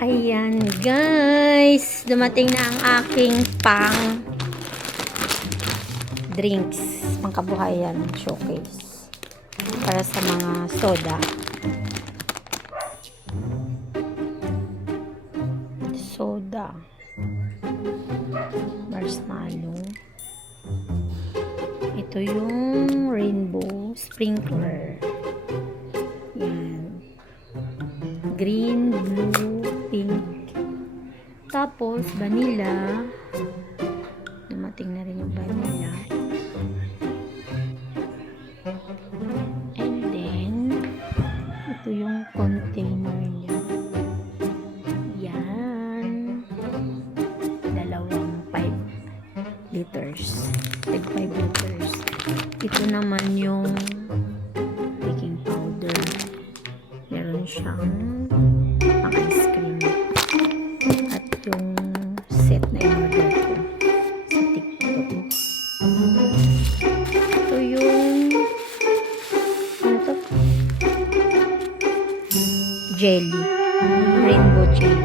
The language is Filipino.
Ayan guys, dumating na ang aking pang drinks, pangkabuhayan showcase para sa mga soda. Marshmallow. Ito yung rainbow sprinkler. Yan. Green, blue, pink. Tapos vanilla. Dumating na rin yung vanilla. And then ito yung container niya. Yan. 5 liters. 5 liters. Ito naman yung baking powder. Meron siyang pang-ice cream. At yung set na in-order ko sa TikTok. Ito yung ano to? Jelly. Rainbow jelly.